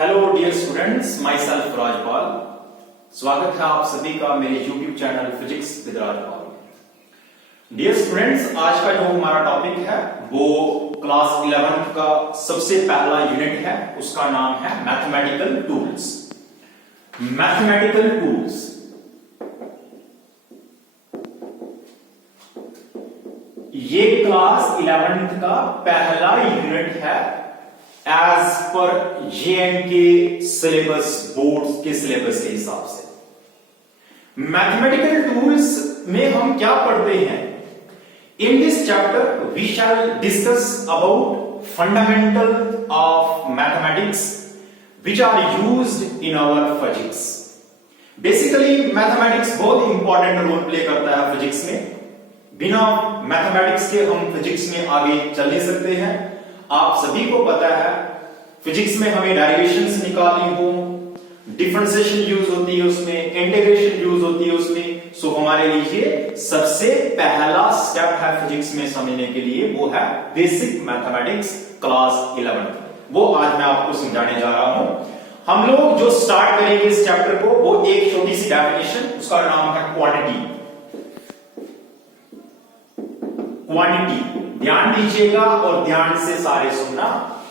Hello dear students, myself Rajpal. स्वागत है आप सभी का मेरे YouTube channel physics with Rajpal में। डियर स्टूडेंट्स, आज का जो हमारा टॉपिक है वो क्लास 11th का सबसे पहला यूनिट है, उसका नाम है मैथमेटिकल टूल्स। मैथमेटिकल टूल्स ये क्लास 11th का पहला यूनिट है एज पर JNK सिलेबस, बोर्ड के सिलेबस के हिसाब से। मैथमेटिकल टूल्स में हम क्या पढ़ते हैं? In this chapter we shall discuss about fundamental of mathematics which are used in our physics. Basically mathematics बहुत इंपॉर्टेंट रोल प्ले करता है फिजिक्स में। बिना मैथमेटिक्स के हम फिजिक्स में आगे चल नहीं सकते हैं। आप सभी को पता है फिजिक्स में हमें डेरिवेशंस निकालनी हो, डिफरेंशिएशन यूज होती है उसमें, इंटीग्रेशन यूज होती है उसमें। सो हमारे लिए सबसे पहला स्टेप है फिजिक्स में समझने के लिए, वो है बेसिक मैथमेटिक्स क्लास 11। वो आज मैं आपको समझाने जा रहा हूं। हम लोग जो स्टार्ट करेंगे इस चैप्टर को, वो एक छोटी सी डेफिनेशन, उसका नाम है क्वांटिटी। क्वांटिटी ध्यान दीजिएगा और ध्यान से सारे सुनना।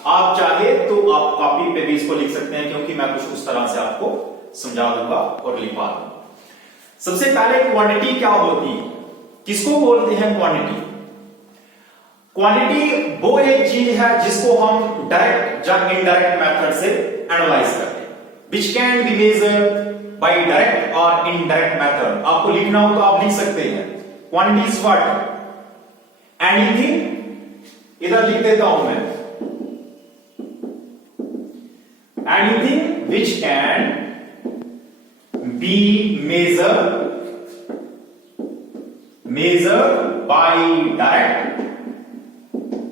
आप चाहे तो आप कॉपी पे भी इसको लिख सकते हैं, क्योंकि मैं कुछ उस तरह से आपको समझा दूंगा और लिखवा दूंगा। सबसे पहले क्वांटिटी क्या होती है, किसको बोलते हैं क्वांटिटी? क्वांटिटी वो एक चीज है जिसको हम डायरेक्ट या इनडायरेक्ट मेथड से एनालाइज करते हैं, which can be measured by direct और इनडायरेक्ट मेथड। आपको लिखना हो तो आप लिख सकते हैं क्वांटिटी इज व्हाट, एनीथिंग, इधर लिख देता हूं मैं, anything which can be measure by direct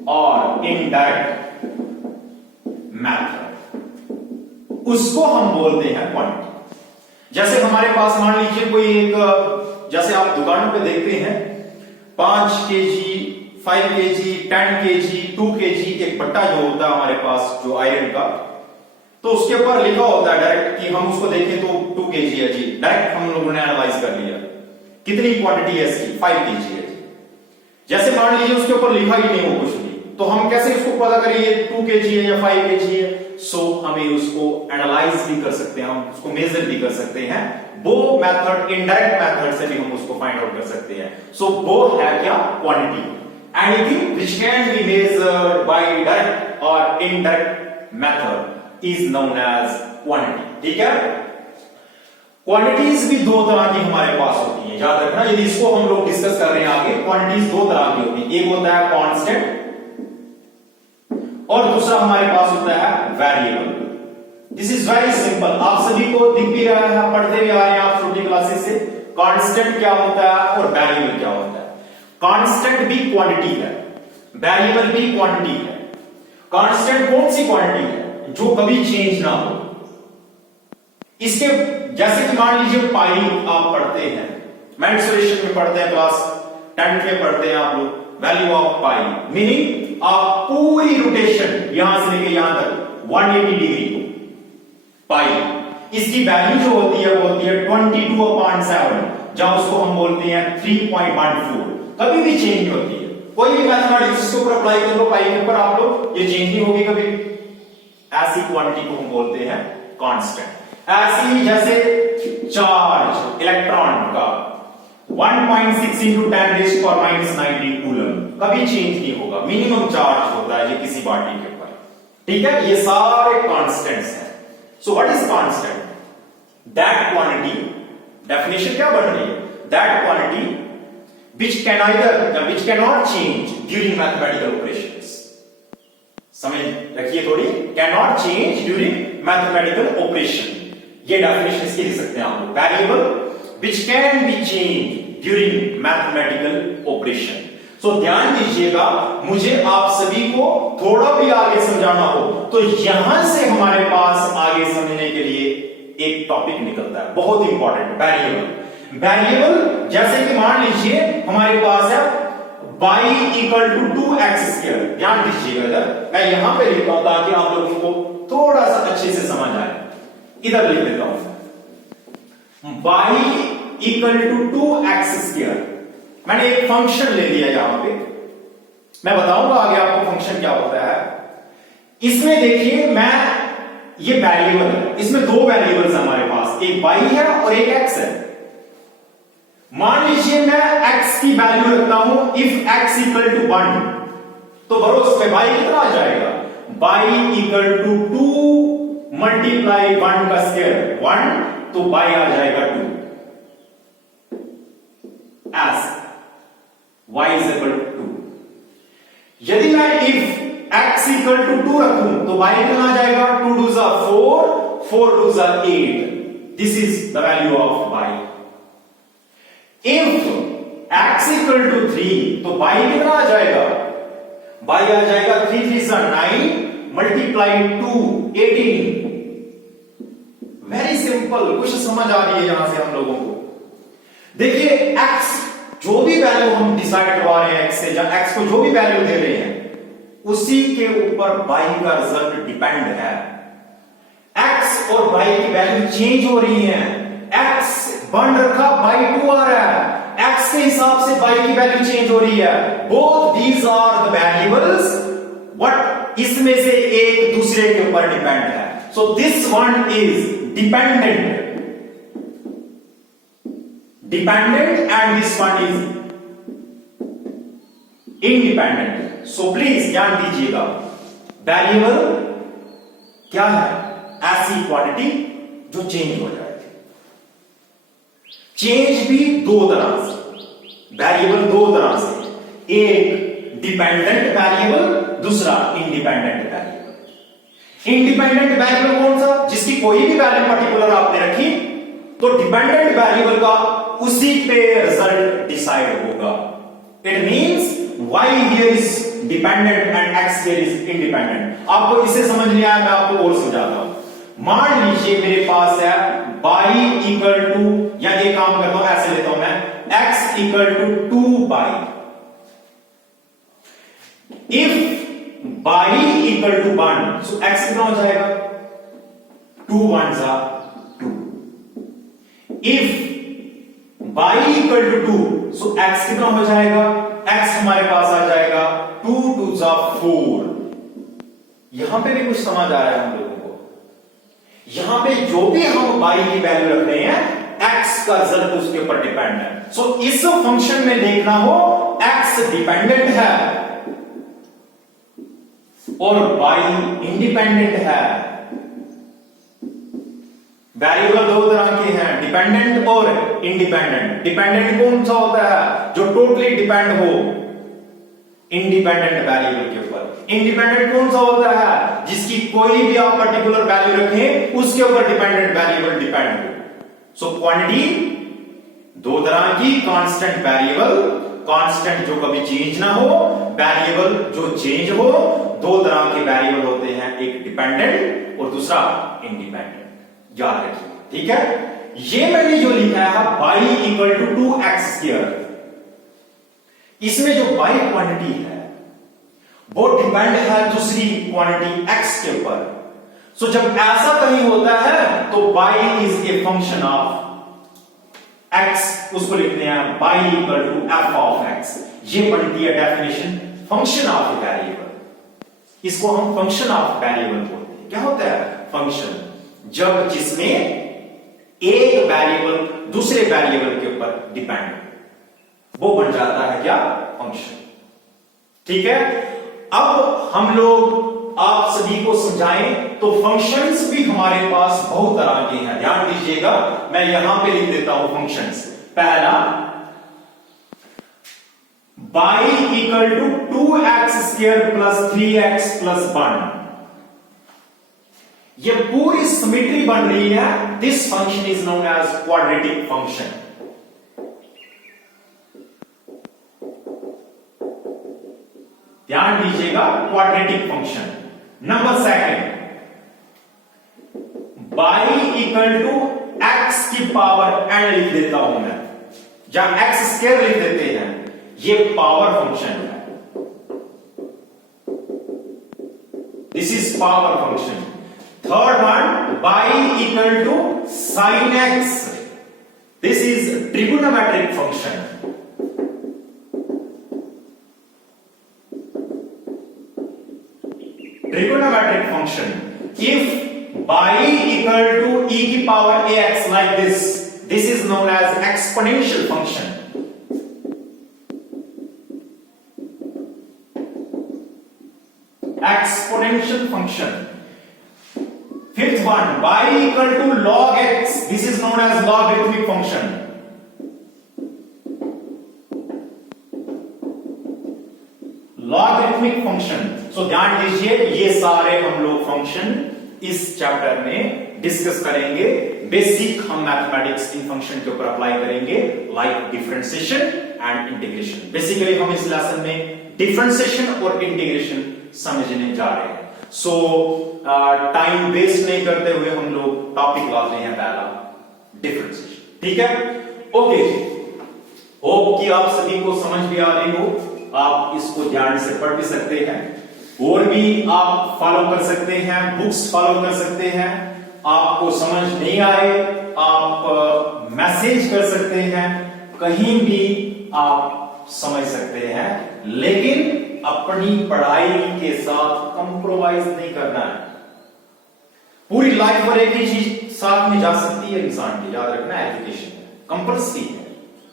और इनडायरेक्ट मेथड, उसको हम बोलते हैं क्वांटिटी। जैसे हमारे पास मान लीजिए कोई एक, जैसे आप दुकानों पे देखते हैं 5 kg, 5 kg, 10 kg, 2 kg एक बट्टा जो होता है हमारे पास जो आयरन का, तो उसके ऊपर लिखा होता है डायरेक्ट कि हम उसको देखें तो 2 kg है जी। डायरेक्ट हम लोगों ने एनालाइज कर लिया कितनी क्वांटिटी है इसकी, 5 kg है जी। जैसे मान लीजिए उसके ऊपर लिखा ही नहीं हो कुछ भी, तो हम कैसे इसको पता करें ये 2 kg है या 5 kg है? सो हमें उसको एनालाइज भी कर सकते हैं, हम उसको मेजर भी कर सकते हैं। वो मेथड, इनडायरेक्ट मेथड से भी हम उसको फाइंड आउट कर सकते हैं। सो वो है क्या? Quantity. Anything which can be measured by direct और indirect method is known as quantity. ठीक है। क्वांटिटीज भी दो तरह की हमारे पास होती हैं, याद रखना। यदि इसको हम लोग डिस्कस कर रहे हैं आगे, क्वांटिटीज दो तरह की होती है। एक होता है कांस्टेंट और दूसरा हमारे पास होता है variable. This is very simple, आप सभी को दिख भी रहा है, पढ़ते भी आ रहे हैं आप छोटी क्लासेस से। कांस्टेंट क्या होता है और वेरिएबल क्या होता है? कांस्टेंट भी क्वांटिटी है, वेरिएबल भी क्वांटिटी है। कांस्टेंट कौन सी क्वांटिटी है? जो कभी चेंज ना हो। इसके जैसे कि मान लीजिए पाई आप पढ़ते हैं, मेंसुरेशन में पढ़ते हैं, क्लास 10 में पढ़ते हैं आप लोग, वैल्यू ऑफ पाई, मीनिंग आप पूरी रोटेशन यहां से लेके यहां तक 180 डिग्री पाई, इसकी वैल्यू जो होती है वो होती है 22/7, जहां उसको हम बोलते हैं 3.14। कभी भी चेंज नहीं होती है। कोई भी मैथमेटिक्स इसके ऊपर अप्लाई कर लो पाई के ऊपर, आप लोग, ये चेंज नहीं होगी कभी। ऐसी क्वांटिटी को हम बोलते हैं कांस्टेंट। ऐसी जैसे चार्ज इलेक्ट्रॉन का 1.6 × 10⁻⁻⁹ कूलम, कभी चेंज नहीं होगा, मिनिमम चार्ज होता है ये किसी बॉडी के ऊपर। ठीक है, ये सारे कांस्टेंट्स हैं। So what is constant? That quantity, definition क्या बढ़ रही है? That quantity which can either which cannot change during mathematical operations। समझ रखिए थोड़ी, cannot change during mathematical operation, ये डेफिनेशन इसकी लिख सकते हैं आप लोग। Variable which can be changed during mathematical operation। सो ध्यान दीजिएगा, मुझे आप सभी को थोड़ा भी आगे समझाना हो तो यहां से हमारे पास आगे समझने के लिए एक टॉपिक निकलता है, बहुत इंपॉर्टेंट, वेरिएबल। वेरिएबल जैसे कि मान लीजिए हमारे पास है y = 2x²। ध्यान दीजिएगा, इधर मैं यहां पे लिखता हूं ताकि आप लोगों को थोड़ा सा अच्छे से समझ आए, इधर लिख देता हूं, y इक्वल टू 2x²। मैंने एक फंक्शन ले लिया यहां पे, मैं बताऊंगा आगे आपको फंक्शन क्या होता है। इसमें देखिए मैं ये वेरिएबल है, इसमें दो वेरिएबल्स हमारे पास, एक y है और एक x है। मान लीजिए मैं x की वैल्यू रखता हूं, इफ x इक्वल टू 1, तो भरोसे पे y कितना आ जाएगा, y इक्वल टू 2 मल्टीप्लाई 1 का स्क्वायर 1, तो y आ जाएगा 2। So y is equal to 2। यदि मैं इफ x इक्वल टू 2 रखूं तो y कितना आ जाएगा, 2 2 जा 4, 4 2 जा 8। This is the value of y। If x equal to 3 तो y कितना आ जाएगा, y आ जाएगा 3 3 जा 9 मल्टीप्लाई 2 18। वेरी सिंपल, कुछ समझ आ रही है यहां से हम लोगों को। देखिए x जो भी वैल्यू हम डिसाइड करवा रहे हैं x से, या x को जो भी वैल्यू दे रहे हैं उसी के ऊपर y का रिजल्ट डिपेंड है। x और y की वैल्यू चेंज हो रही है, x बन रखा y 2 आ रहा है, x के हिसाब से y की वैल्यू चेंज हो रही है। Both these are the variables what, इसमें से एक दूसरे के ऊपर डिपेंड है। So this one is dependent and this one is independent। So please ध्यान दीजिएगा, वेरिएबल क्या है, ऐसी क्वांटिटी जो चेंज हो जाए। चेंज भी दो तरह से, वेरिएबल दो तरह से, एक डिपेंडेंट वेरिएबल, दूसरा इंडिपेंडेंट वेरिएबल। इंडिपेंडेंट वेरिएबल कौन सा, जिसकी कोई भी वैल्यू पर्टिकुलर आपने रखी तो डिपेंडेंट वेरिएबल का उसी पे रिजल्ट डिसाइड होगा। It means y here is dependent and x here is independent। आपको इसे समझ नहीं आया, मैं आपको और समझाता हूं। मान लीजिए मेरे पास है y इक्वल टू, या एक काम करता हूं, ऐसे लेता हूं मैं, x equal to 2y। If y equal to 1, so x कितना हो जाएगा, 2 1 जा 2। If y equal to 2, so x कितना हो जाएगा, x हमारे पास आ जाएगा 2 2 जा 4। यहां पे भी कुछ समझ आ रहा है हम लोगों को, यहां पे जो भी हम y की वैल्यू रख रहे हैं, x का रिजल्ट उसके ऊपर डिपेंड है। सो इस फंक्शन में देखना हो x डिपेंडेंट है और y इंडिपेंडेंट है। वेरिएबल दो तरह के हैं, डिपेंडेंट और इंडिपेंडेंट। डिपेंडेंट कौन सा होता है, जो टोटली डिपेंड हो इंडिपेंडेंट वेरिएबल के ऊपर। इंडिपेंडेंट कौन सा होता है, जिसकी कोई भी आप पर्टिकुलर वैल्यू रखें उसके ऊपर डिपेंडेंट वेरिएबल डिपेंड हो। सो क्वांटिटी दो तरह की, कांस्टेंट वेरिएबल, कांस्टेंट जो कभी चेंज ना हो, वेरिएबल जो चेंज हो। दो तरह के वेरिएबल होते हैं, एक डिपेंडेंट और दूसरा इंडिपेंडेंट, याद रखिए, ठीक है। ये मैंने जो लिखा है y इक्वल टू 2x², इसमें जो y क्वांटिटी है वो डिपेंड है दूसरी क्वांटिटी x के ऊपर। सो जब ऐसा कहीं होता है तो y is a function of x, उसको लिखते हैं y equal to f of x। ये बनती है definition function of a variable. इसको हम फंक्शन ऑफ वेरिएबल बोलते हैं। क्या होता है फंक्शन, जब जिसमें एक वेरिएबल दूसरे वेरिएबल के ऊपर डिपेंड, वो बन जाता है क्या, फंक्शन। ठीक है, अब हम लोग आप सभी को समझाएं तो फंक्शंस भी हमारे पास बहुत तरह के हैं। ध्यान दीजिएगा, मैं यहां पे लिख देता हूं फंक्शंस। पहला y equal to 2x² plus 3x plus 1। ये पूरी सिमेट्री बन रही है। This function is known as quadratic function. ध्यान दीजिएगा, quadratic function. Number second, y equal to x की पावर n लिख देता हूं मैं, या x² लिख देते हैं, ये पावर फंक्शन है। This is power function. Third one y equal to sin x, this is trigonometric function. Trigonometric function. If y equal to e की power ax like this is known as exponential function. Exponential function. Fifth one, y equal to log x. This is known as logarithmic function. Logarithmic function. So ध्यान दीजिए, ये सारे हम लोग function इस chapter में discuss करेंगे. बेसिक हम मैथमेटिक्स इन फंक्शन के ऊपर अप्लाई करेंगे, like differentiation and integration. Basically हम इस लेसन में डिफरेंशिएशन और इंटीग्रेशन समझने जा रहे हैं. सो टाइम वेस्ट नहीं करते हुए हम लोग टॉपिक लाते हैं पहला, डिफरेंशिएशन. ठीक है, ओके. होप कि आप सभी को समझ भी आ रही हो. आप इसको ध्यान से पढ़ भी सकते हैं, और भी आप फॉलो कर सकते हैं, बुक्स फॉलो कर सकते हैं. आपको समझ नहीं आए आप मैसेज कर सकते हैं, कहीं भी आप समझ सकते हैं, लेकिन अपनी पढ़ाई के साथ कंप्रोमाइज नहीं करना है. पूरी लाइफ पर एक ही चीज साथ में जा सकती है इंसान की, याद रखना. एजुकेशन कंपल्सरी है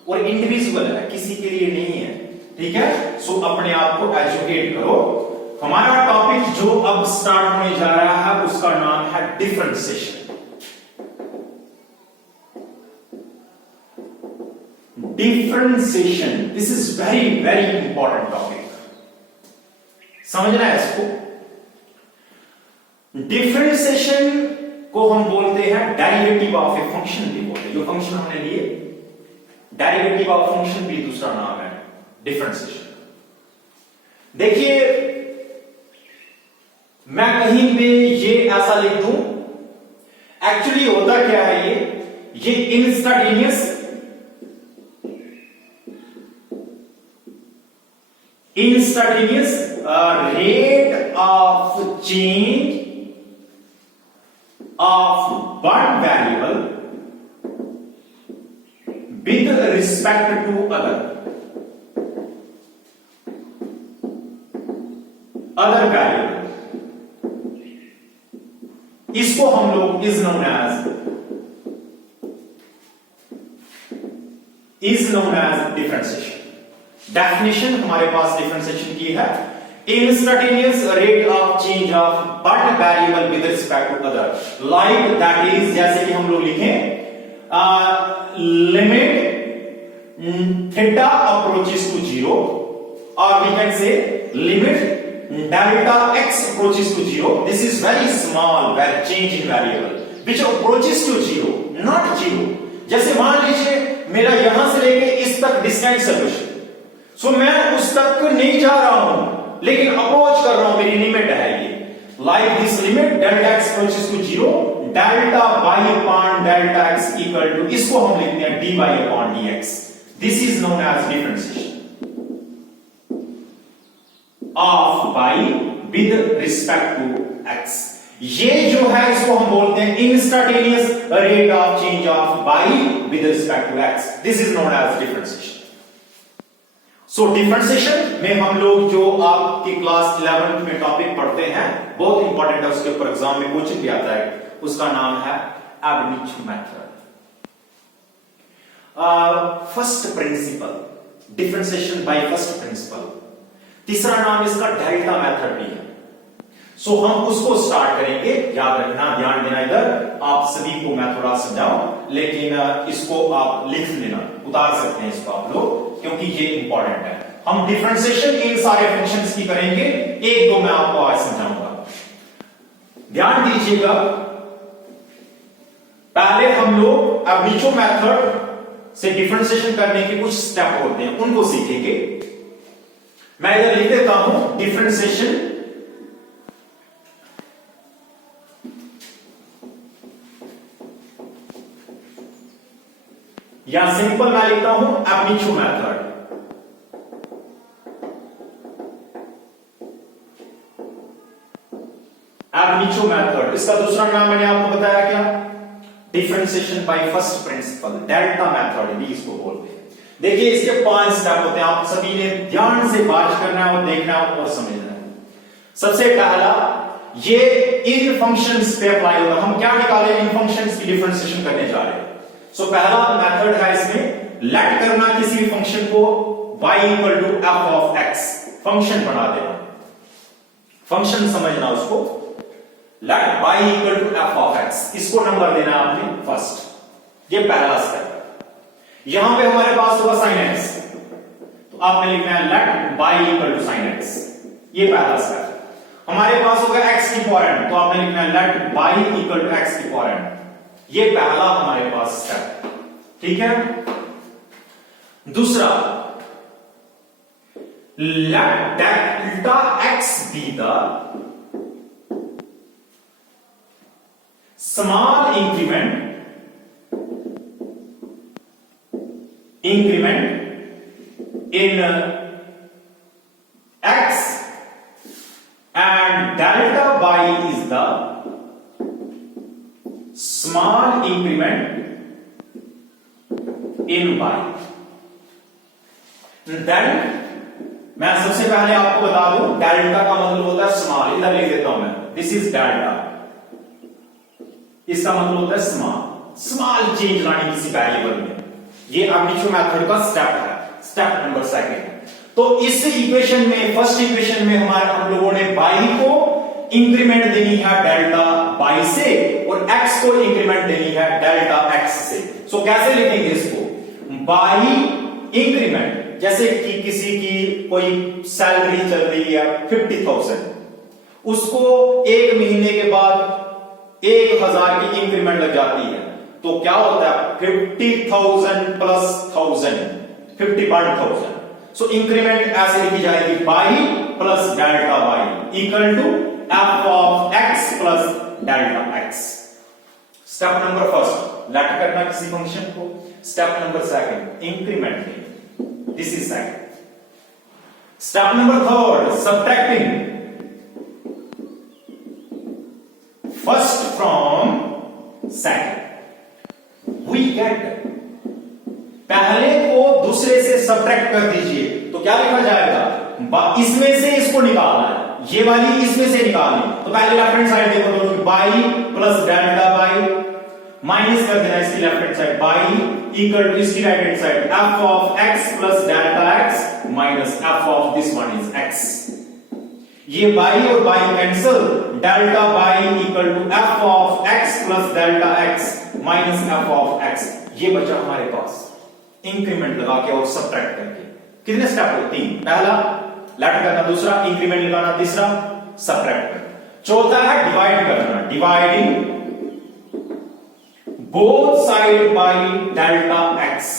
और इंडिविजुअल है, किसी के लिए नहीं है. ठीक है, सो अपने आप को एजुकेट करो. हमारा टॉपिक जो अब स्टार्ट होने जा रहा है उसका नाम है differentiation. Differentiation, this is very very important topic. समझना है इसको. डिफरेंशिएशन को हम बोलते हैं डेरिवेटिव ऑफ ए फंक्शन भी बोलते हैं. जो फंक्शन हमने लिए, डेरिवेटिव ऑफ फंक्शन भी दूसरा नाम है डिफरेंशिएशन. देखिए, मैं कहीं पे ये ऐसा लिख दूं, एक्चुअली होता क्या है, ये instantaneous rate of change of one variable with respect to other variable. इसको हम लोग is known as differentiation. Definition हमारे पास डिफरेंशिएशन की है, instantaneous rate of change of one variable with respect to other. Like that is, जैसे कि हम लोग लिखें लिमिट थीटा अप्रोचेस टू 0, और we can say limit delta x approaches to 0. This is very small change in variable which approaches to 0, not 0. जैसे मान लीजिए मेरा यहां से लेके इस तक डिस्टेंस है कुछ, सो मैं उस तक नहीं जा रहा हूं, लेकिन अप्रोच कर रहा हूं, मेरी लिमिट है ये. Like this limit delta x approaches to 0, delta y upon delta x equal to, इसको हम लिखते हैं dy upon dx. This is known as differentiation of y with respect to x. ये जो है इसको हम बोलते हैं instantaneous rate of change of y with respect to x. This is known as differentiation. So differentiation में हम लोग जो आपकी क्लास 11th में टॉपिक पढ़ते हैं, बहुत इंपॉर्टेंट है, उसके ऊपर एग्जाम में क्वेश्चन भी आता है, उसका नाम है ab initio method. First principle, differentiation by first principle. तीसरा नाम इसका डेल्टा मेथड भी है. सो हम उसको स्टार्ट करेंगे. याद रखना, ध्यान देना इधर, आप सभी को मैं थोड़ा समझाऊं, लेकिन इसको आप लिख लेना, उतार सकते हैं इसको आप लोग, क्योंकि ये इंपॉर्टेंट है. हम डिफरेंशिएशन इन सारे फंक्शंस की करेंगे, एक दो मैं आपको आज समझाऊंगा. ध्यान दीजिएगा, पहले हम लोग अब नीचो मेथड से डिफरेंशिएशन करने के कुछ स्टेप होते हैं, उनको सीखेंगे. मैं इधर लिख देता हूं डिफरेंशिएशन या सिंपल मैं लिखता हूं ab initio method. ab initio method, इसका दूसरा नाम मैंने आपको बताया क्या, differentiation by first principle, delta method भी इसको बोलते हैं। देखिए इसके 5 स्टेप होते हैं, आप सभी ने ध्यान से बात करना है और देखना है और समझना है। सबसे पहला ये इन फंक्शंस पे अप्लाई होगा, हम क्या निकाले, इन फंक्शंस की डिफरेंशिएशन करने जा रहे हैं। सो पहला मेथड है इसमें लेट करना किसी भी फंक्शन को y equal to f of x, function बना देना, फंक्शन समझना उसको, let y equal to f of x, इसको नंबर देना आपने फर्स्ट, ये पहला स्टेप। यहां पे हमारे पास होगा sin x, तो आपने लिखना है let y equal to sin x, ये पहला स्टेप। हमारे पास होगा x की पावर, तो आपने लिखना है let y equal to x की पावर, ये पहला हमारे पास स्टेप, ठीक है। दूसरा let delta x be the small increment in x and delta y is the small increment in y. Then मैं सबसे पहले आपको बता दूं डेल्टा का मतलब होता है स्मॉल, इधर लिख देता हूं मैं, दिस इज डेल्टा, इसका मतलब होता है स्मॉल, स्मॉल चेंज लानी किसी वेरिएबल में, ये अब इनिशियो मेथड का स्टेप है, स्टेप नंबर 2। तो इस इक्वेशन में, फर्स्ट इक्वेशन में हम लोगों ने y को इंक्रीमेंट देनी है डेल्टा y से और x को इंक्रीमेंट देनी है डेल्टा x से। सो कैसे लिखेंगे इसको, y इंक्रीमेंट, जैसे कि किसी की कोई सैलरी चल रही है 50,000, उसको एक महीने के बाद 1,000 की इंक्रीमेंट लग जाती है, तो क्या होता है 50,000 प्लस 1000, 51,000। सो इंक्रीमेंट ऐसे लिखी जाएगी y plus delta y equal to f of x plus delta x। Step number first let करना किसी फंक्शन को, step number 2 increment, this is second. Step number 3 subtracting first from second, we get, पहले को दूसरे से subtract कर दीजिए, तो क्या लिखा जाएगा, इसमें से इसको निकालना है, ये वाली इसमें से निकालनी, तो पहले लेफ्ट हैंड साइड देखो दोनों की, y plus delta y minus कर देना इसकी left hand side, y equal to इसकी right hand side f of x plus delta x minus f of this one is x, ये y और y cancel, delta y equal to f of x plus delta x minus f of x, ये बचा हमारे पास increment लगा के और subtract करके। कितने स्टेप हो, 3, पहला लेट करना, दूसरा इंक्रीमेंट लगाना, तीसरा सब्ट्रैक्ट करना, चौथा है डिवाइड करना, dividing both side by delta x,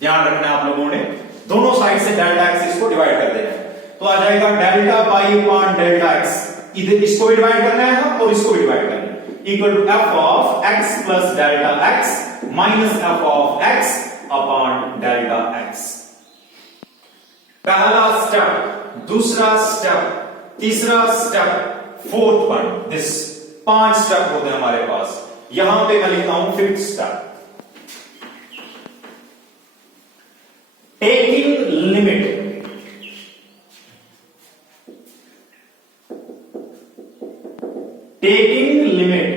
ध्यान रखना आप लोगों ने, दोनों साइड से डेल्टा x इसको डिवाइड कर देना है, तो आ जाएगा delta by upon delta x, इधर इसको भी डिवाइड करना है और इसको भी डिवाइड करना है, equal to f of x plus delta x minus f of x upon delta x। पहला स्टेप, दूसरा स्टेप, तीसरा step, fourth one, this 5 step होते हैं हमारे पास। यहां पे मैं लिखता हूं 5th step, taking limit, taking limit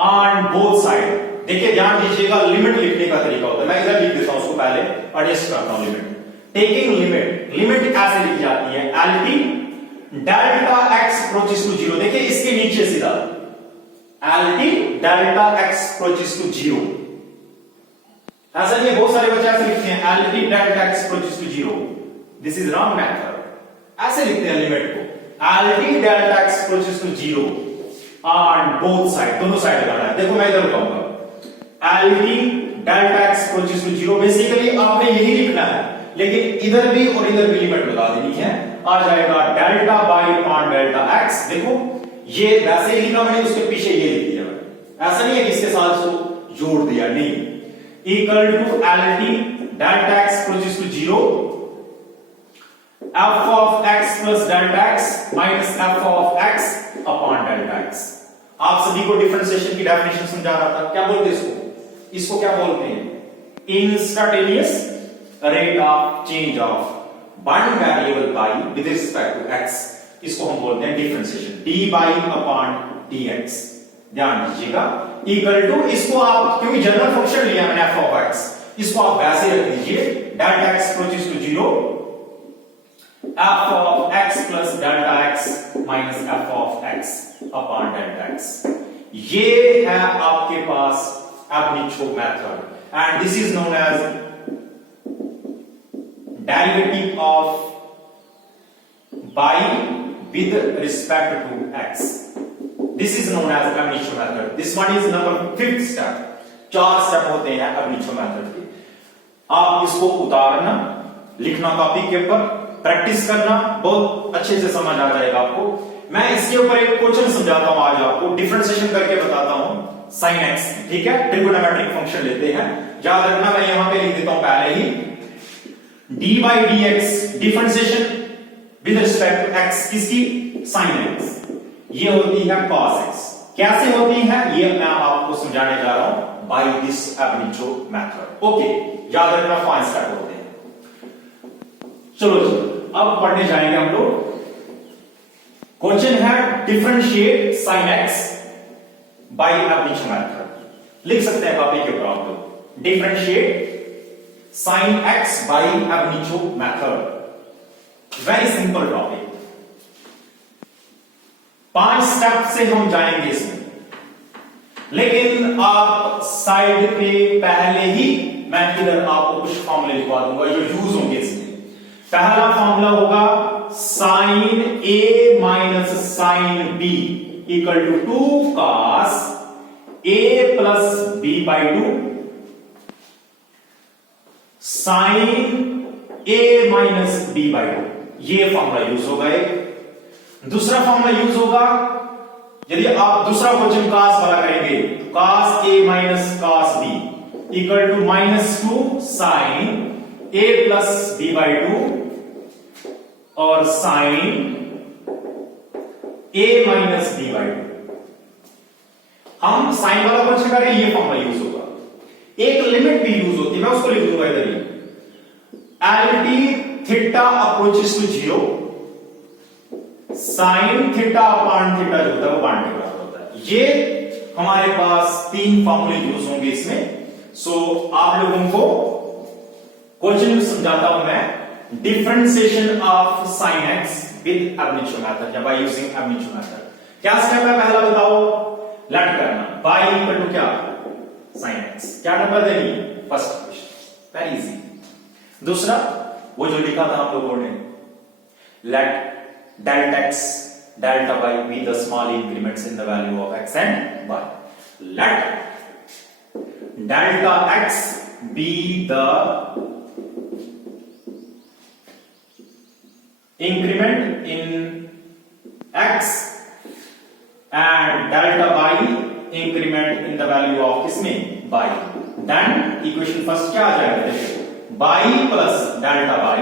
on both side. देखिए ध्यान दीजिएगा, लिमिट लिखने का तरीका होता है, मैं इधर लिख देता हूं, उसको पहले एडजस्ट करता हूं लिमिट। टेकिंग लिमिट, लिमिट ऐसे लिखी जाती है, LT delta x approaches to 0, देखिए इसके नीचे सीधा LT delta x approaches to 0, ऐसा नहीं है, बहुत सारे बच्चे ऐसे लिखते हैं LT delta x approaches to 0, this is wrong method, ऐसे लिखते हैं लिमिट को, LT delta x approaches to 0 on both side, दोनों साइड लगाना है। देखो मैं इधर बताऊंगा, LT delta x approaches to 0, basically आपने यही लिखना है, लेकिन इधर भी और इधर भी लिमिट लगा देनी है, आ जाएगा delta by upon delta x। देखो ये वैसे ही लिखा मैंने, उसके पीछे ये लिख दिया मैंने, ऐसा नहीं है कि इसके साथ इसको जोड़ दिया, नहीं, equal to LT delta x approaches to 0 F of X plus delta X minus F of X upon delta X. आप सभी को डिफरेंशिएशन की डेफिनेशन समझा रहा था, क्या बोलते हैं इसको? इसको क्या बोलते हैं? Instantaneous rate of change of one variable Y with respect to X, इसको हम बोलते हैं differentiation, D by upon D X. ध्यान दीजिएगा, इक्वल टू, इसको आप क्योंकि जनरल फंक्शन लिया मैंने एफ ऑफ एक्स, इसको आप वैसे रख दीजिए, delta x approaches to zero, F of X plus delta X minus F of X upon delta X. ये है आपके पास ab initio method and this is known as derivative of Y with respect to X. This is known as ab initio method. This one is number 5th step. 4 step होते हैं ab initio method के। आप इसको उतारना, लिखना copy के ऊपर, practice करना, बहुत अच्छे से समझ आ जाएगा आपको। मैं इसके ऊपर एक क्वेश्चन समझाता हूं आज आपको, डिफरेंशिएशन करके बताता हूं sin x, ठीक है? ट्रिगोनोमेट्रिक फंक्शन लेते हैं, याद रखना, मैं यहां पे लिख देता हूं पहले ही, D by D X differentiation with respect to x, किसकी? sin x। ये होती है cos x। कैसे होती है ये मैं आपको समझाने जा रहा हूं by this ab initio method. Okay, याद रखना, 5 स्टेप होते हैं। चलो जी, अब पढ़ने जाएंगे हम लोग। क्वेश्चन है differentiate sin x by ab initio method. लिख सकते हैं कॉपी के ऊपर आप लोग, differentiate sin x by ab initio method. Very simple topic, 5 step से हम जाएंगे इसमें, लेकिन आप साइड पे पहले ही मैं इधर आपको कुछ फॉर्मूले लिखवा दूंगा जो यूज होंगे इसमें। पहला फॉर्मूला होगा sine A minus sine B equal to 2 cos A plus B by 2, sine A minus B by 2, ये फॉर्मूला यूज होगा एक। दूसरा फॉर्मूला यूज होगा, यदि आप दूसरा क्वेश्चन cos वाला करेंगे तो cos a minus cos b equal to -2 sin a plus b by 2 और sin a minus b by 2। हम साइन वाला क्वेश्चन करें, ये फॉर्मूला यूज होगा। एक लिमिट भी यूज होती है, मैं उसको लिख दूंगा इधर ही, LT theta approaches to 0, sine theta upon theta जो होता है वो 1 के बराबर होता है। ये हमारे पास 3 फॉर्मूले यूज होंगे इसमें। सो आप लोगों को क्वेश्चन समझाता हूं मैं, differentiation of sin x with ab initio method या by using ab initio method. क्या स्टेप है पहला बताओ? लेट करना, y इक्वल टू क्या? sin x। क्या नंबर देनी? First question, very easy. दूसरा वो जो लिखा था आप लोगों ने, let delta x delta y be the small increments in the value of x and y. Let delta x be the increment in x and delta y increment in the value of किसमें? y. Then equation first क्या आ जाएगा? देखो, y plus delta y,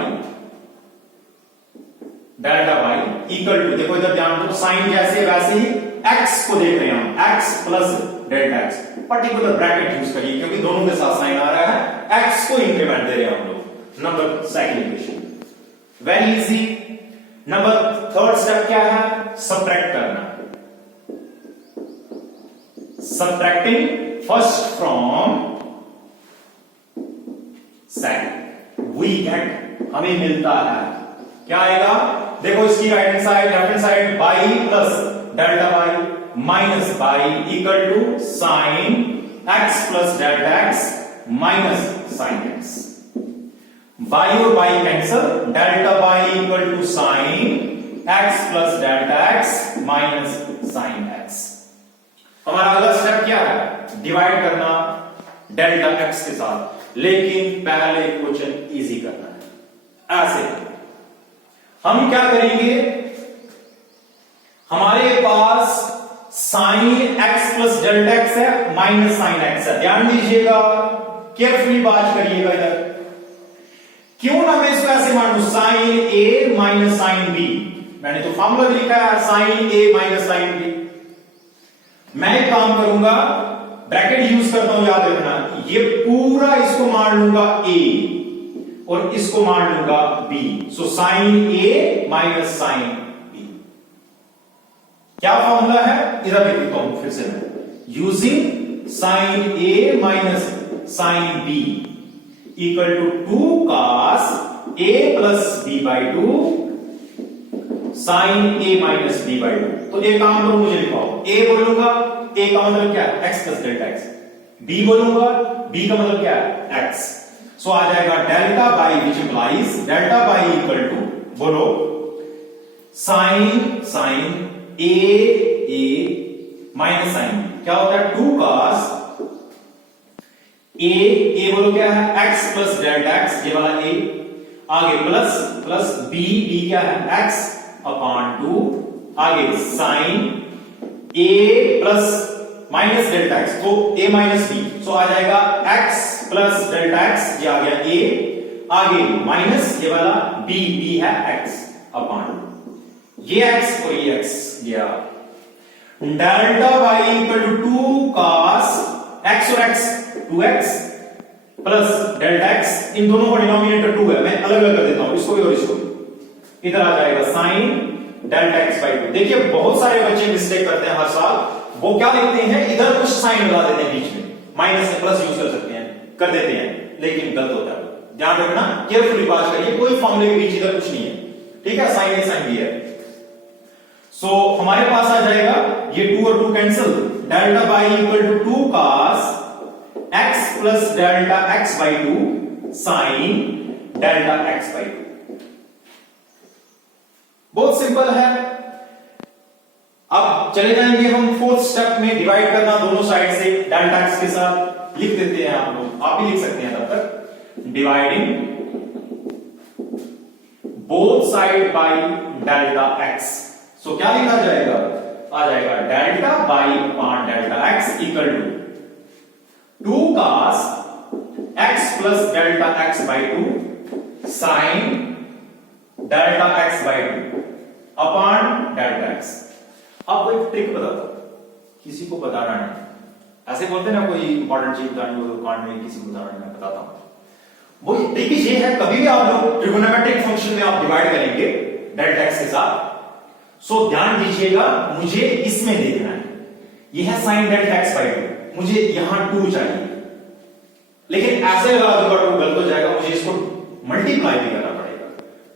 delta Y equal to, देखो इधर ध्यान दो, sign जैसे वैसे ही x को देख रहे हैं हम, x plus delta x, particular bracket use करिए क्योंकि दोनों के साथ साइन आ रहा है, x को इंक्रीमेंट दे रहे हैं हम लोग। Number second equation, very easy. Number third step क्या है? सबट्रैक्ट करना, subtracting first from second, we get, हमें मिलता है क्या आएगा? देखो इसकी right hand side, left hand side, Y plus delta Y minus Y equal to sine X plus delta X minus sine X. Y और Y cancel, delta by equal to sine X plus delta X minus sine X. हमारा अगला step क्या है? Divide करना delta x के साथ, लेकिन पहले क्वेश्चन इजी करना है। ऐसे हम क्या करेंगे, हमारे पास sine X plus delta X है, माइनस साइन एक्स है। ध्यान दीजिएगा, केयरफुली बात करिएगा इधर क्यों ना मैं इसको ऐसे मान लूं, sign A minus sine B, मैंने तो फॉर्मूला भी लिखा है sign A minus sine B. मैं एक काम करूंगा, ब्रैकेट यूज करता हूं, याद रखना, ये पूरा इसको मान लूंगा ए और इसको मान लूंगा B, so sine A minus sine B. क्या फॉर्मूला है, इधर लिख देता हूं फिर से मैं, using sine A minus sine B equal to 2 cos a plus B by 2 sine A minus B by 2। तो एक काम करो, मुझे लिखाओ, a बोलूंगा, a का मतलब क्या है, x plus delta x, b बोलूंगा, b का मतलब क्या है, x। सो आ जाएगा delta Y, which implies delta by equal to, बोलो, साइन ए माइनस साइन, क्या होता है 2 cos ए बोलो क्या है, x प्लस डेल्टा x, ये वाला a, आगे प्लस b क्या है, x अपॉन 2, आगे sine a plus minus delta x, तो a माइनस b, सो आ जाएगा x प्लस डेल्टा x, ये आ गया a, आगे माइनस ये वाला b है x अपॉन ये x और ये x गया, delta by equal to 2 cos x और x 2x plus delta x, इन दोनों का डिनोमिनेटर 2 है, मैं अलग अलग कर देता हूं, इसको भी और इसको भी, इधर आ जाएगा साइन डेल्टा x बाई 2। देखिए बहुत सारे बच्चे मिस्टेक करते हैं हर साल, वो क्या लिखते हैं, इधर कुछ साइन लगा देते हैं बीच में, माइनस से प्लस यूज कर देते हैं, लेकिन गलत होता है, ध्यान रखना, केयरफुली बात करिए, कोई फॉर्मूले के बीच इधर कुछ नहीं है, ठीक है, साइन ए साइन बी है। सो हमारे पास आ जाएगा ये 2 और 2 cancel, delta by equal to 2 cos x plus delta x by 2 sine delta x by 2। बहुत सिंपल है। अब चले जाएंगे हम 4th स्टेप में, डिवाइड करना दोनों साइड से डेल्टा x के साथ, लिख देते हैं आप लोग, आप भी लिख सकते हैं तब तक, dividing both side by delta x। सो क्या लिखा जाएगा, आ जाएगा delta by upon delta x equal to 2 cos x plus delta x by 2 sine delta x by 2 upon delta x। आपको एक ट्रिक बताता हूं, किसी को बताना नहीं, ऐसे बोलते ना कोई इंपॉर्टेंट चीज बतानी हो तो कांड में किसी को बताना नहीं, बताता हूं। वो ट्रिक ये है, कभी भी आप लोग ट्रिगोनोमेट्रिक फंक्शन में आप डिवाइड करेंगे डेल्टा x के साथ, सो ध्यान दीजिएगा, मुझे इसमें देखना है, यह है साइन डेल्टा x बाई 2, मुझे यहां 2 चाहिए, लेकिन ऐसे लगा दूंगा 2 गलत हो जाएगा, मुझे इसको मल्टीप्लाई भी करना पड़ेगा,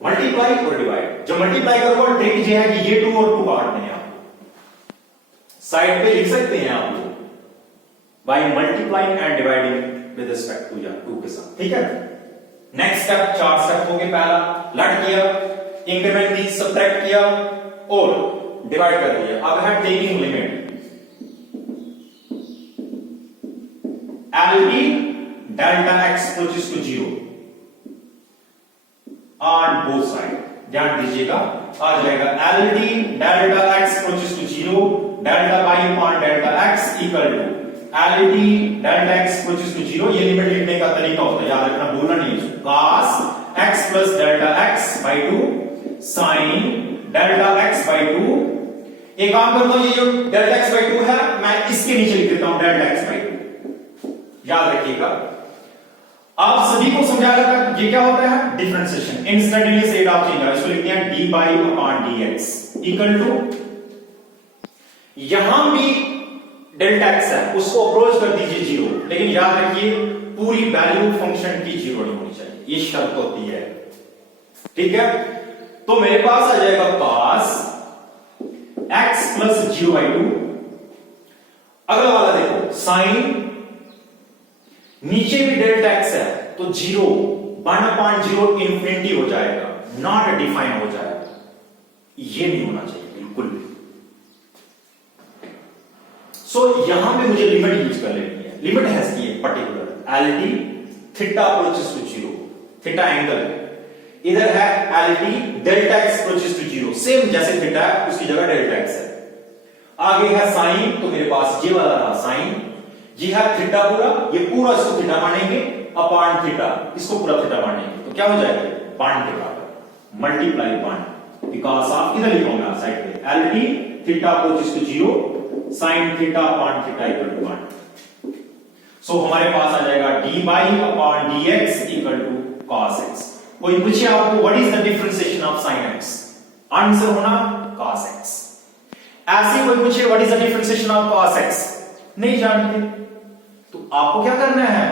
मल्टीप्लाई और डिवाइड। जब मल्टीप्लाई करूंगा, ट्रिक ये है कि ये 2 और 2 काटने हैं, आप साइड पे लिख सकते हैं आप लोग, by multiplying and dividing with respect to 2 के साथ, ठीक है। नेक्स्ट स्टेप, 4 स्टेप हो गए, पहला लट किया, इंक्रीमेंट दी, सब्ट्रैक्ट किया और डिवाइड कर दिया। अब है taking limit, LP delta x approaches to 0 on both side, ध्यान दीजिएगा, आ जाएगा LD delta x approaches to 0 delta by upon delta x equal to LD delta x approaches to 0, ये लिमिट लिखने का तरीका होता है, याद रखना, बोलना नहीं है, cos x plus delta x by 2 sine delta x by 2। एक काम करता हूं, ये जो डेल्टा x बाई 2 है, मैं इसके नीचे लिख देता हूं डेल्टा x बाई 2, याद रखिएगा। आप सभी को समझा रहा था ये क्या होता है, differentiation, instantaneous rate of change, इसको लिखते हैं d by upon dx equal to, यहां भी डेल्टा x है, उसको अप्रोच कर दीजिए 0, लेकिन याद रखिए पूरी वैल्यू फंक्शन की 0 नहीं होनी चाहिए, ये शर्त होती है, ठीक है। तो मेरे पास आ जाएगा cos x प्लस 0/2, अगला वाला देखो साइन, नीचे भी डेल्टा x है तो 0 1/0 इंफिनिटी हो जाएगा, नॉट डिफाइन हो जाएगा, ये नहीं होना चाहिए बिल्कुल भी। सो यहां पे मुझे लिमिट यूज कर लेनी है, लिमिट हैज की है particular, LD theta approaches to 0, theta angle, इधर है LD delta x approaches to 0, same जैसे थीटा है उसकी जगह डेल्टा x है, आगे है साइन, तो मेरे पास ये वाला रहा साइन, ये है थीटा पूरा, ये पूरा इसको थीटा मानेंगे अपॉन थीटा, इसको पूरा थीटा मानेंगे, तो क्या हो जाएगा, बांड के बराबर, मल्टीप्लाई बांड, बिकॉज ऑफ इधर लिखूंगा साइड पे, L T theta opposite to 0 sine theta upon theta equal to 1। So हमारे पास आ जाएगा d by upon D x equal to cos x. कोई पूछे आपको what is the differentiation of sine x, answer होना cos x। ऐसे कोई पूछे what is the differentiation of cos x, नहीं जानते, तो आपको क्या करना है,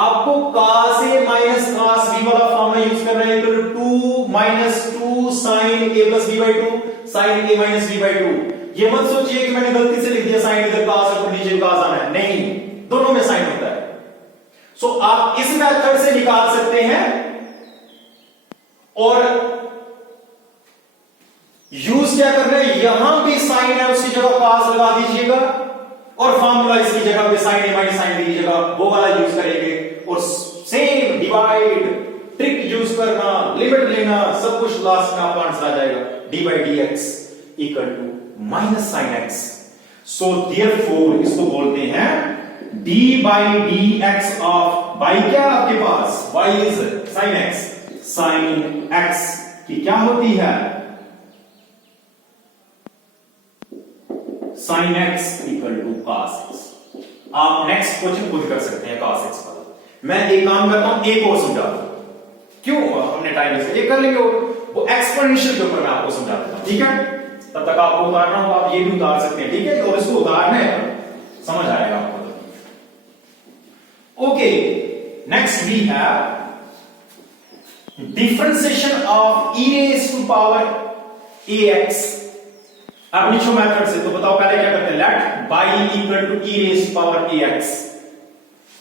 आपको cos a minus cos b वाला फॉर्मूला यूज करना है, equal to 2 minus 2 sin a plus b by 2 sin a minus b by 2। ये मत सोचिए कि मैंने गलती से लिख दिया sin इधर cos और नीचे cos आना है, नहीं, दोनों में sin होता है। सो आप इस मेथड से निकाल सकते हैं और यूज क्या करना है, यहां भी साइन है उसकी जगह cos लगा दीजिएगा और फॉर्मूला इसकी जगह पे sin a minus sin b की जगह वो वाला यूज करेंगे, और सेम डिवाइड ट्रिक यूज करना, लिमिट लेना, सब कुछ लास्ट में आपका आंसर आ जाएगा, d by D x equal to minus sine x. So therefore इसको बोलते हैं d by D x of by, क्या आपके पास y is sine x, sine x की क्या होती है, sin x equal to cos x। आप नेक्स्ट क्वेश्चन खुद कर सकते हैं cos x वाला। मैं एक काम करता हूं, एक और समझा दूं, क्यों हमने टाइम इसके लिए कर लेंगे, वो एक्सपोनेंशियल के ऊपर मैं आपको समझा देता हूं, ठीक है, तब तक आपको उतारना होगा, आप ये भी उतार सकते हैं, ठीक है, और इसको उतारना है समझ आएगा आपको। Okay, next we have differentiation of e raise to power ax। अब लिखो मेथड से, तो बताओ पहले क्या करते हैं, let by equal to e raise to power ax,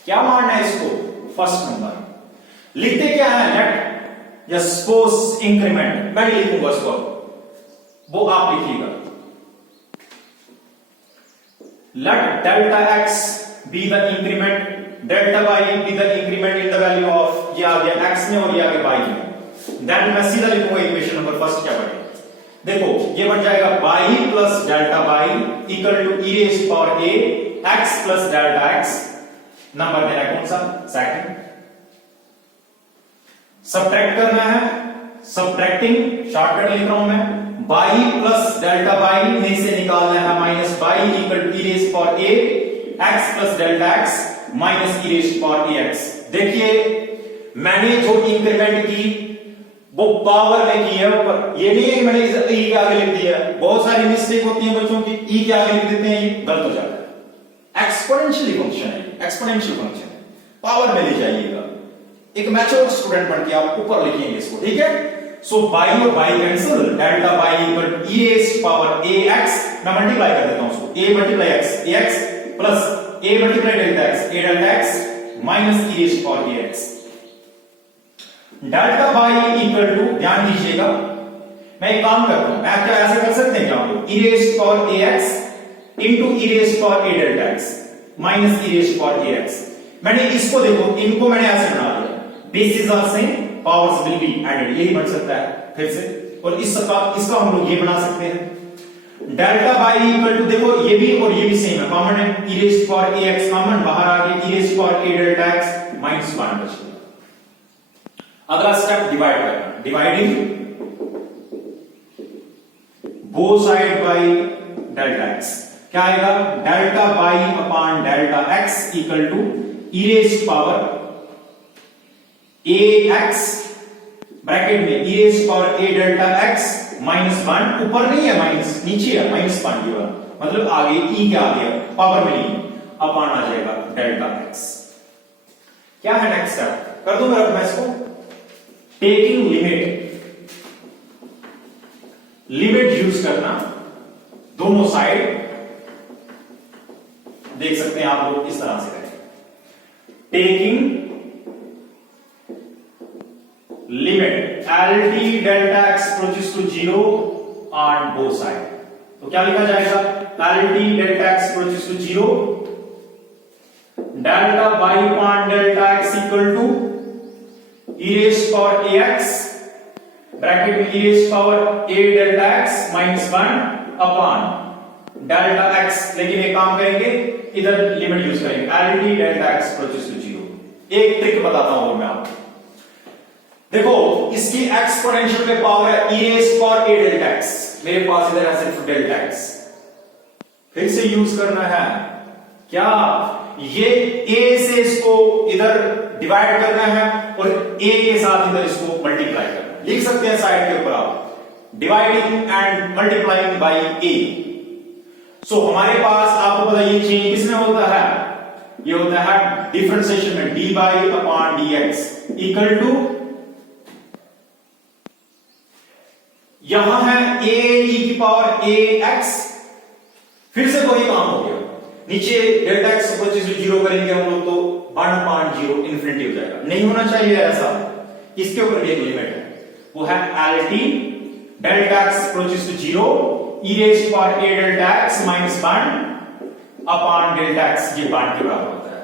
क्या मानना है इसको, फर्स्ट नंबर, लिखते क्या है, लेट या सपोज इंक्रीमेंट, मैं नहीं लिखूंगा इसको, वो आप लिखिएगा, late delta x be the increment, delta y be the increment in the value of, ये आ गया x में और ये आ गया y में, देन मैं सीधा लिखूंगा इक्वेशन नंबर फर्स्ट, क्या बनेगा, देखो ये बन जाएगा y plus delta y equal to e raise to power a x plus delta x, number मेरा कौन सा, सेकंड, सब्ट्रैक्ट करना है, सब्ट्रैक्टिंग शॉर्टकट लिख रहा हूं मैं, y प्लस डेल्टा y में से निकालना है minus y equal to e raise to power a x plus delta x minus e raise to power ax। देखिए मैंने जो इंक्रीमेंट की वो पावर में की है ऊपर, ये नहीं है कि मैंने e के आगे लिख दिया, बहुत सारी मिस्टेक होती है बच्चों की, e के आगे लिख देते हैं, ये गलत हो जाता है, एक्सपोनेंशियल फंक्शन है, एक्सपोनेंशियल फंक्शन है, पावर में ले जाइएगा, एक मैच्योर स्टूडेंट बन के आप ऊपर लिखेंगे इसको, ठीक है। सो बाई और by cancel, delta by equal to e raise to power ax, मैं मल्टीप्लाई कर देता हूं उसको, a multiply x ax plus a multiply delta x a delta x minus e raise to power ax, delta by equal to, ध्यान दीजिएगा मैं एक काम करता हूं, मैं क्या ऐसे कर सकते हैं क्या हम लोग, e raise to power ax into e raise to power a delta x minus e raise to power ax। मैंने इसको देखो, इनको मैंने ऐसे बना दिया, bases are same, powers will be added, यही बन सकता है फिर से, और इसका हम लोग ये बना सकते हैं, डेल्टा बाई इक्वल टू, देखो ये भी और ये भी सेम है, कॉमन है, e raise to power ax common बाहर आ गया, e raise to power a delta x minus 1 बच गया। अगला स्टेप डिवाइड करना, dividing both side by delta x, क्या आएगा, delta by upon delta x equal to e raise to power ax bracket में e raise to power a delta x minus 1, ऊपर नहीं है माइनस, नीचे है माइनस 1 की बात, मतलब आगे e क्या आ गया, पावर में नहीं, अपॉन आ जाएगा डेल्टा x। क्या है नेक्स्ट स्टेप, कर दूं मैं इसको, टेकिंग लिमिट, लिमिट यूज करना दोनों साइड, देख सकते हैं आप लोग इस तरह से करें, taking limit L T delta x approaches to 0 on both side, तो क्या लिखा जाएगा, L T delta x approaches to 0, delta by upon delta x equal to e raise to power ax bracket में e raise to power a delta x minus 1 upon delta x, लेकिन एक काम करेंगे, इधर लिमिट यूज करेंगे, L T delta x approaches to 0। एक trick बताता हूं मैं आपको, देखो इसकी एक्सपोनेंशियल में पावर है e raise power a delta x, मेरे पास इधर है सिर्फ डेल्टा x। फिर से यूज करना है क्या, ये a से इसको इधर डिवाइड करना है और a के साथ इधर इसको मल्टीप्लाई करना है। लिख सकते हैं साइड के ऊपर आप dividing and multiplying by a। सो हमारे पास आपको पता है ये चेंज किसमें होता है, ये होता है डिफरेंशिएशन में dy upon dx equal to, यहां है a e की पावर ax, फिर से वही काम हो गया, नीचे डेल्टा x को जीरो करेंगे हम लोग तो 1/0 इन्फिनिटी हो जाएगा। नहीं होना चाहिए ऐसा, इसके ऊपर भी एक लिमिट है, वो है LT delta x approaches to 0 e raise power a delta x minus 1 upon delta x, ये 1 के बराबर होता है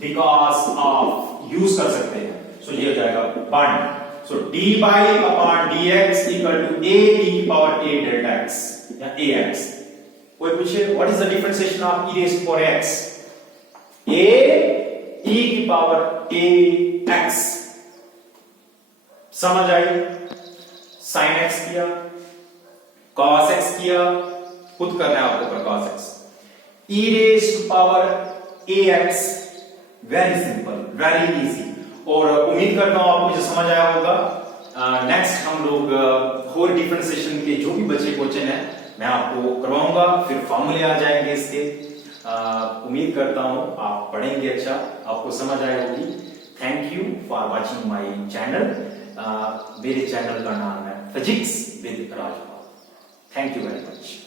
बिकॉज ऑफ यूज कर सकते हैं। सो ये हो जाएगा 1। So dy upon dx equal to a e की पावर a डेल्टा x या ax। कोई पूछे what is the differentiation of e raise power x, a e की पावर a x। समझ आई, sin x किया, cos x किया, खुद करना है आपको पर cos x, e raise power ax, very simple very easy. और उम्मीद करता हूं आपको जो समझ आया होगा। नेक्स्ट हम लोग और डिफरेंशिएशन के जो भी बचे क्वेश्चन है मैं आपको करवाऊंगा, फिर फॉर्मूले आ जाएंगे इसके। उम्मीद करता हूं आप पढ़ेंगे अच्छा, आपको समझ आई होगी। Thank you for watching my channel. मेरे चैनल का नाम है physics with Rajpal. Thank you very much.